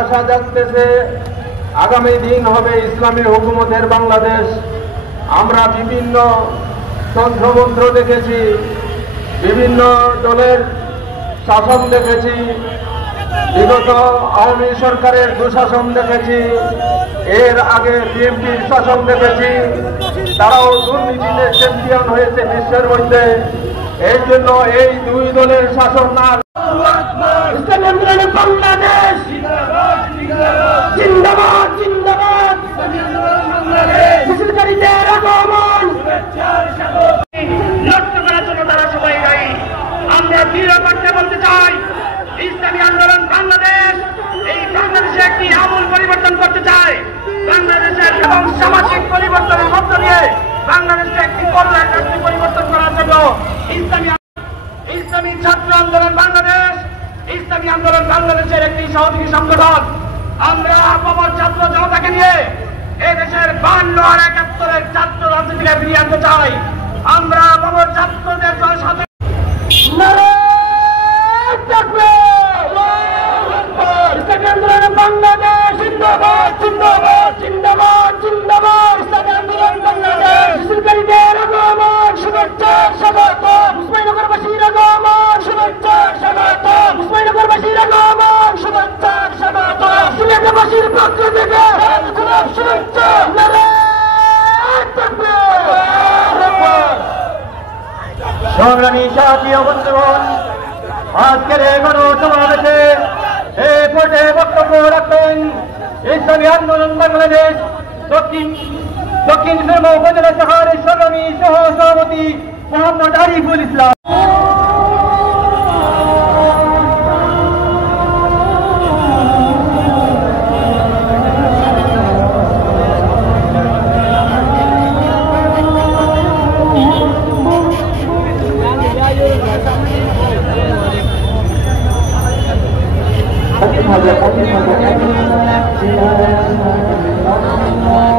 আশা যাচ্ছে আগামী দিন হবে ইসলামী হুকুমতের বাংলাদেশ। আমরা বিভিন্ন তন্ত্রমন্ত্র দেখেছি, বিভিন্ন দলের শাসন দেখেছি, বিগত আওয়ামী সরকারের দুঃশাসন দেখেছি, এর আগে বিএনপির শাসন দেখেছি। তারাও দুর্নীতিতে চ্যাম্পিয়ন হয়েছে বিশ্বের মধ্যে। এই জন্য এই দুই দলের শাসন আর বাংলাদেশ জিন্দাবাদ জিন্দাবাদ মিছিলকারীদের আগমন নষ্ট করার জন্য তারা সবাই দায়ী। আমরা দৃঢ় কণ্ঠে বলতে চাই, ইসলামী আন্দোলন বাংলাদেশ এই বাংলাদেশে একটি আমূল পরিবর্তন করতে চায়। বাংলাদেশের এবং সামাজিক পরিবর্তনের মধ্য দিয়ে বাংলাদেশে একটি কল্যাণ রাষ্ট্র পরিবর্তন করার জন্য ইসলামী ছাত্র আন্দোলন বাংলাদেশ, ইসলামী আন্দোলন বাংলাদেশের একটি সহযোগী সংগঠন। আমরা আপামর ছাত্র জনতাকে নিয়ে এদেশের 52 আর 71-এর ছাত্র রাজনীতিকে ফিরিয়ে আনতে চাই। আমরা আপামর ছাত্রদের সাথে বাংলাদেশ জিন্দাবাদ জিন্দাবাদ জিন্দাবাদ জিন্দাবাদ ইসলামী আন্দোলন বাংলাদেশ মিছিলকারীদের আগমন শুভেচ্ছা স্বাগতম উসমানীনগরবাসীর আগমন শুভেচ্ছা স্বাগতম উসমানীনগরবাসীর আগমন শুভেচ্ছা স্বাগতম সিলেটবাসীর পক্ষ থেকে শুভেচ্ছা সংগ্রামী সাথী ও বন্ধুগণ, আজকের এই গণসমাবেশে এই পর্যায়ে বক্তব্য রাখবেন ইসলামী আন্দোলন বাংলাদেশ দক্ষিণ সুরমা উপজেলা শহরের সংগ্রামী সহ সভাপতি মোহাম্মদ আরিফুল ইসলাম। Terima kasih.